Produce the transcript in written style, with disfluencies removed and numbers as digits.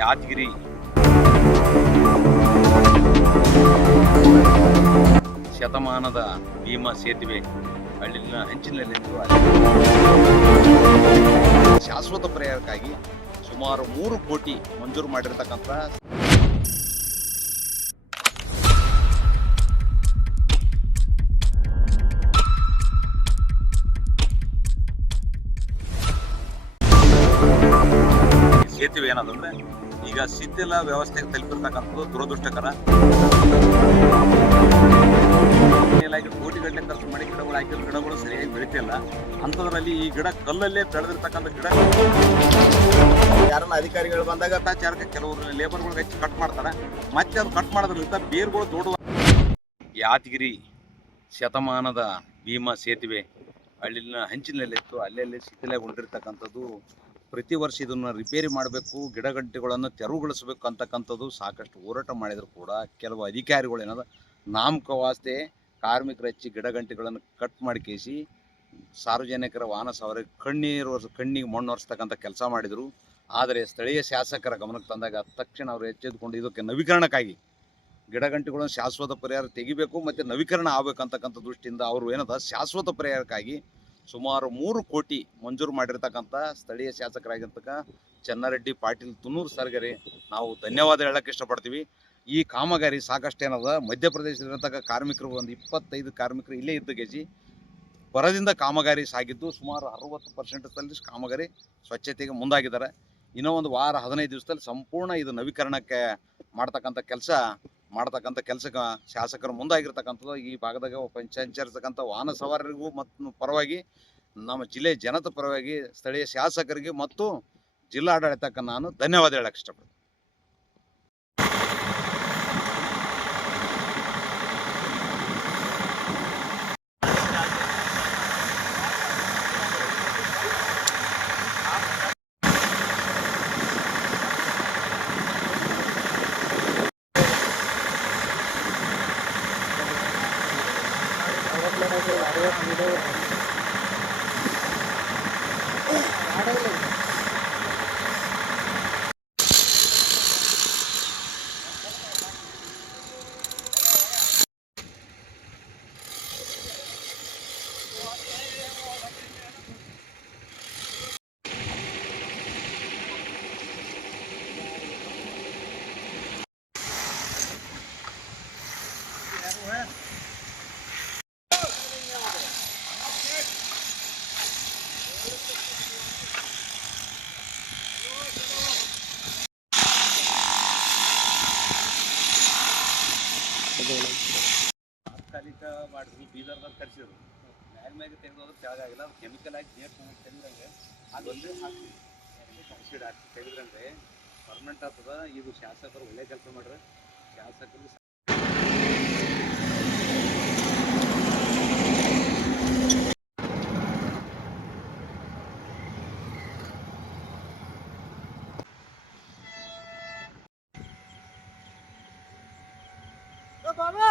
ಯಾದಗಿರಿ ಶತಮಾನದ ಭೀಮಾ ಸೇತುವೆ ಹಳ್ಳಿನ ಹಂಚಿನಲ್ಲಿದ್ದು ಶಾಶ್ವತ ಪರಿಹಾರಕ್ಕಾಗಿ ಸುಮಾರು 3 ಕೋಟಿ ಮಂಜೂರು ಮಾಡಿರ್ತಕ್ಕಂಥ ಸೇತುವೆ ಏನದಂದ್ರೆ ಈಗ ಶಿಥಿಲ ವ್ಯವಸ್ಥೆಗೆ ತಲುಪಿರ್ತಕ್ಕಂಥದ್ದು ದುರದೃಷ್ಟಕರ. ಕೋಟಿಗಟ್ಟಲೆ ಖರ್ಚು ಮಾಡಿ ಗಿಡಗಳು ಹಾಕಿದ ಗಿಡಗಳು ಸರಿಯಾಗಿ ಬೆಳಿತಿಲ್ಲ. ಅಂಥದ್ರಲ್ಲಿ ಈ ಗಿಡ ಕಲ್ಲಲ್ಲೇ ಬೆಳೆದಿರ್ತಕ್ಕಂಥ ಗಿಡ ಯಾರನ್ನ ಅಧಿಕಾರಿಗಳು ಬಂದಾಗ ಚಾರಕ ಕೆಲವರು ಲೇಬರ್ಗಳಿಗೆ ಹಚ್ಚಿ ಕಟ್ ಮಾಡ್ತಾರೆ. ಮತ್ತೆ ಅದು ಕಟ್ ಮಾಡೋದ್ರಿಂದ ಬೇರ್ಗಳು ದೊಡ್ಡ. ಯಾದಗಿರಿ ಶತಮಾನದ ಭೀಮಾ ಸೇತುವೆ ಹಳ್ಳಿನ ಹಂಚಿನಲ್ಲಿತ್ತು, ಅಲ್ಲಲ್ಲಿ ಶಿಥಿಲಗೊಂಡಿರ್ತಕ್ಕಂಥದ್ದು. ಪ್ರತಿ ವರ್ಷ ಇದನ್ನು ರಿಪೇರಿ ಮಾಡಬೇಕು, ಗಿಡಗಂಟೆಗಳನ್ನು ತೆರವುಗೊಳಿಸಬೇಕು ಅಂತಕ್ಕಂಥದ್ದು ಸಾಕಷ್ಟು ಹೋರಾಟ ಮಾಡಿದರೂ ಕೂಡ ಕೆಲವು ಅಧಿಕಾರಿಗಳು ಏನದ ನಾಮಕವಾಸ್ತೆ ಕಾರ್ಮಿಕರು ಹಚ್ಚಿ ಗಿಡಗಂಟೆಗಳನ್ನು ಕಟ್ ಮಾಡಿಕೇಸಿ ಸಾರ್ವಜನಿಕರ ವಾಹನ ಸವಾರಿಗೆ ಕಣ್ಣಿಗೆ ಮಣ್ಣು ಒರೆಸ್ತಕ್ಕಂಥ ಕೆಲಸ ಮಾಡಿದರು. ಆದರೆ ಸ್ಥಳೀಯ ಶಾಸಕರ ಗಮನಕ್ಕೆ ತಂದಾಗ ತಕ್ಷಣ ಅವರು ಎಚ್ಚೆತ್ತುಕೊಂಡು ಇದಕ್ಕೆ ನವೀಕರಣಕ್ಕಾಗಿ ಗಿಡಗಂಟೆಗಳನ್ನು ಶಾಶ್ವತ ಪರಿಹಾರ ತೆಗಿಬೇಕು ಮತ್ತು ನವೀಕರಣ ಆಗಬೇಕಂತಕ್ಕಂಥ ದೃಷ್ಟಿಯಿಂದ ಅವರು ಏನದ ಶಾಶ್ವತ ಪರಿಹಾರಕ್ಕಾಗಿ ಸುಮಾರು 3 ಕೋಟಿ ಮಂಜೂರು ಮಾಡಿರ್ತಕ್ಕಂಥ ಸ್ಥಳೀಯ ಶಾಸಕರಾಗಿರ್ತಕ್ಕ ಚನ್ನಾರೆಡ್ಡಿ ಪಾಟೀಲ್ ತುನೂರು ಸರ್ಗರಿ ನಾವು ಧನ್ಯವಾದ ಹೇಳಕ್ಕೆ ಇಷ್ಟಪಡ್ತೀವಿ. ಈ ಕಾಮಗಾರಿ ಸಾಕಷ್ಟು ಏನದ ಮಧ್ಯಪ್ರದೇಶದಲ್ಲಿರ್ತಕ್ಕ ಕಾರ್ಮಿಕರು ಒಂದು 25 ಕಾರ್ಮಿಕರು ಇಲ್ಲೇ ಇದ್ದಗೆಜಿ ಹೊರದಿಂದ ಕಾಮಗಾರಿ ಸಾಗಿದ್ದು ಸುಮಾರು 60% ಕಾಮಗಾರಿ ಸ್ವಚ್ಛತೆಗೆ ಮುಂದಾಗಿದ್ದಾರೆ. ಇನ್ನೂ ಒಂದು ವಾರ 15 ದಿವಸದಲ್ಲಿ ಸಂಪೂರ್ಣ ಇದು ನವೀಕರಣಕ್ಕೆ ಮಾಡ್ತಕ್ಕಂಥ ಕೆಲಸಕ್ಕೆ ಶಾಸಕರು ಮುಂದಾಗಿರ್ತಕ್ಕಂಥದ್ದು. ಈ ಭಾಗದಾಗ ಸಂಚರಿಸ್ತಕ್ಕಂಥ ವಾಹನ ಸವಾರರಿಗೂ ಮತ್ತು ಪರವಾಗಿ ನಮ್ಮ ಜಿಲ್ಲೆ ಜನತೆ ಪರವಾಗಿ ಸ್ಥಳೀಯ ಶಾಸಕರಿಗೆ ಮತ್ತು ಜಿಲ್ಲಾಡಳಿತಕ್ಕೆ ನಾನು ಧನ್ಯವಾದ ಹೇಳಕ್ಕೆ ಇಷ್ಟಪಡ್ತೀನಿ. ತಾತ್ಕಾಲಿಕ ಮಾಡಿದ್ರು, ಬೀದರ್ದಾಗ ತರಿಸಿದ್ರು, ಮ್ಯಾಗ ತೆಗೆದೋದ್ರೆ ಕೆಳಗಾಗಿಲ್ಲ. ಅದು ಕೆಮಿಕಲ್ ಆಗಿ ನೀರು ತೆಗೆದಂಗೆ ಅದೊಂದೇ ಹಾಕಿ ಆಕ್ಸಿಡ್ ಹಾಕಿ ತೆಗೆದ್ರಂದ್ರೆ ಪರ್ಮನೆಂಟ್ ಆಗ್ತದ. ಇದು ಶಾಸಕರು ಒಳ್ಳೆ ಕೆಲಸ ಮಾಡ್ರೆ. ಶಾಸಕರು ಬಾಬಾ